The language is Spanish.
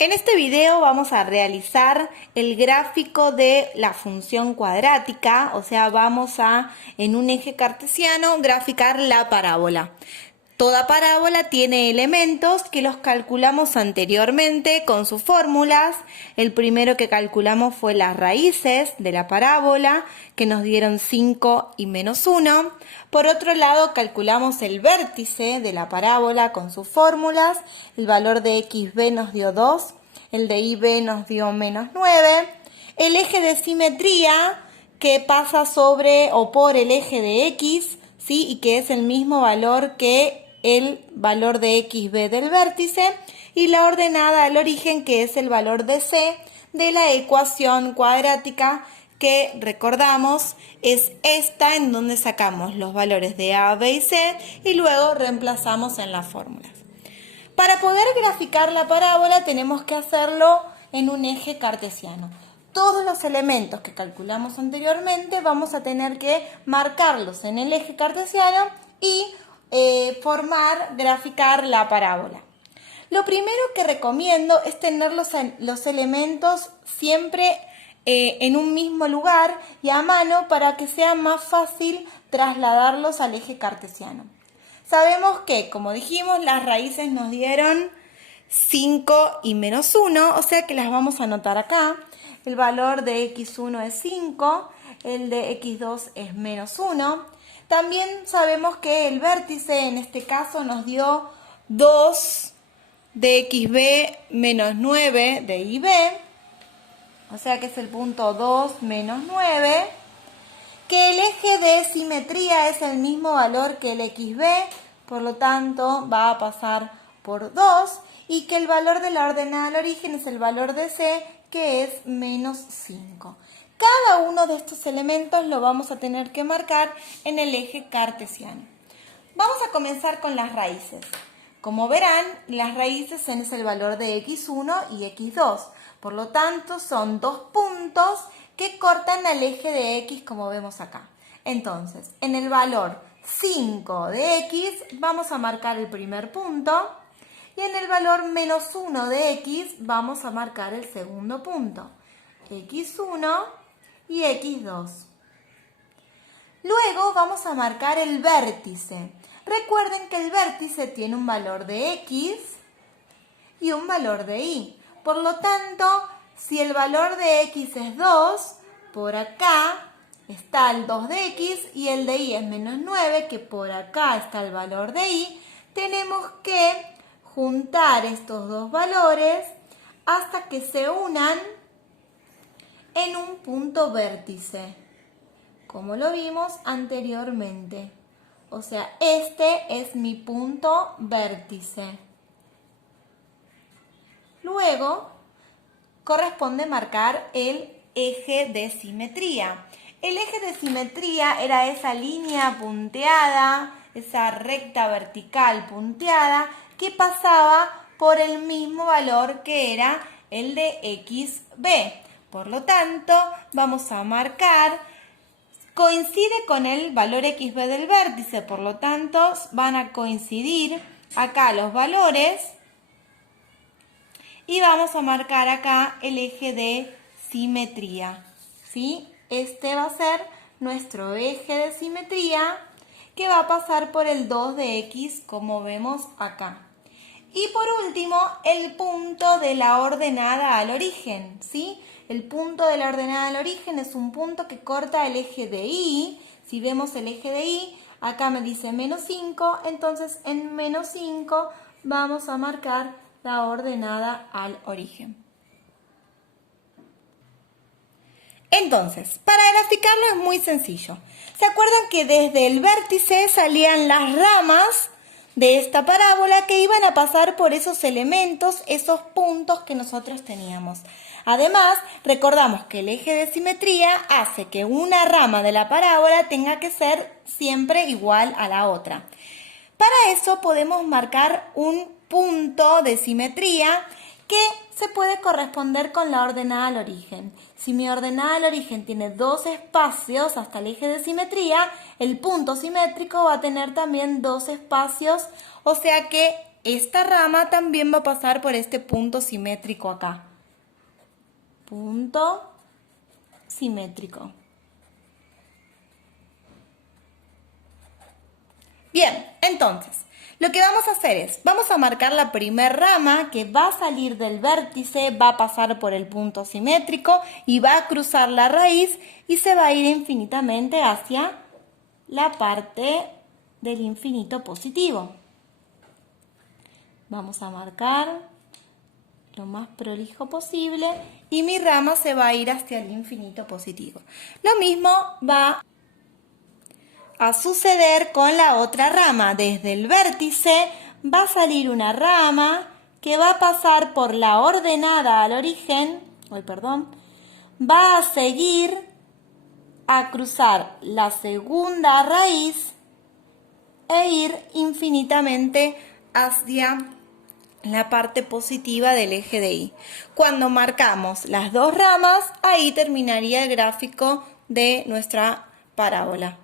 En este video vamos a realizar el gráfico de la función cuadrática, o sea, vamos a, en un eje cartesiano, graficar la parábola. Toda parábola tiene elementos que los calculamos anteriormente con sus fórmulas. El primero que calculamos fue las raíces de la parábola, que nos dieron 5 y menos 1. Por otro lado, calculamos el vértice de la parábola con sus fórmulas. El valor de xb nos dio 2, el de ib nos dio menos 9. El eje de simetría que pasa sobre o por el eje de x, ¿sí? Y que es el mismo valor que el valor de xb del vértice, y la ordenada al origen, que es el valor de c de la ecuación cuadrática, que recordamos es esta, en donde sacamos los valores de a, b y c y luego reemplazamos en las fórmulas. Para poder graficar la parábola tenemos que hacerlo en un eje cartesiano. Todos los elementos que calculamos anteriormente vamos a tener que marcarlos en el eje cartesiano y graficar la parábola. Lo primero que recomiendo es tener los elementos siempre en un mismo lugar y a mano para que sea más fácil trasladarlos al eje cartesiano. Sabemos que, como dijimos, las raíces nos dieron 5 y menos 1, o sea que las vamos a anotar acá. El valor de x1 es 5, el de x2 es menos 1. También sabemos que el vértice en este caso nos dio 2 de xb menos 9 de ib, o sea que es el punto 2 menos 9, que el eje de simetría es el mismo valor que el xb, por lo tanto va a pasar por 2, y que el valor de la ordenada al origen es el valor de c, que es menos 5. Cada uno de estos elementos lo vamos a tener que marcar en el eje cartesiano. Vamos a comenzar con las raíces. Como verán, las raíces es el valor de x1 y x2. Por lo tanto, son dos puntos que cortan al eje de x, como vemos acá. Entonces, en el valor 5 de x vamos a marcar el primer punto, y en el valor menos 1 de x vamos a marcar el segundo punto, x1 y x2. Luego vamos a marcar el vértice. Recuerden que el vértice tiene un valor de x y un valor de y. Por lo tanto, si el valor de x es 2, por acá está el 2 de x y el de y es menos 9, que por acá está el valor de y. Tenemos que juntar estos dos valores hasta que se unan en un punto vértice, como lo vimos anteriormente. O sea, este es mi punto vértice. Luego, corresponde marcar el eje de simetría. El eje de simetría era esa línea punteada, esa recta vertical punteada, que pasaba por el mismo valor que era el de xb. Por lo tanto, vamos a marcar, coincide con el valor xb del vértice, por lo tanto, van a coincidir acá los valores y vamos a marcar acá el eje de simetría, ¿sí? Este va a ser nuestro eje de simetría, que va a pasar por el 2 de x, como vemos acá. Y por último, el punto de la ordenada al origen, ¿sí? El punto de la ordenada al origen es un punto que corta el eje de y. Si vemos el eje de y, acá me dice menos 5, entonces en menos 5 vamos a marcar la ordenada al origen. Entonces, para graficarlo es muy sencillo. ¿Se acuerdan que desde el vértice salían las ramas de esta parábola que iban a pasar por esos elementos, esos puntos que nosotros teníamos? Además, recordamos que el eje de simetría hace que una rama de la parábola tenga que ser siempre igual a la otra. Para eso podemos marcar un punto de simetría que se puede corresponder con la ordenada al origen. Si mi ordenada al origen tiene dos espacios hasta el eje de simetría, el punto simétrico va a tener también dos espacios, o sea que esta rama también va a pasar por este punto simétrico acá. Punto simétrico. Bien, entonces, lo que vamos a hacer es, vamos a marcar la primer rama que va a salir del vértice, va a pasar por el punto simétrico y va a cruzar la raíz y se va a ir infinitamente hacia la parte del infinito positivo. Vamos a marcar lo más prolijo posible y mi rama se va a ir hacia el infinito positivo. Lo mismo va a suceder con la otra rama. Desde el vértice va a salir una rama que va a pasar por la ordenada al origen, va a seguir a cruzar la segunda raíz e ir infinitamente hacia la parte positiva del eje de Y. Cuando marcamos las dos ramas, ahí terminaría el gráfico de nuestra parábola.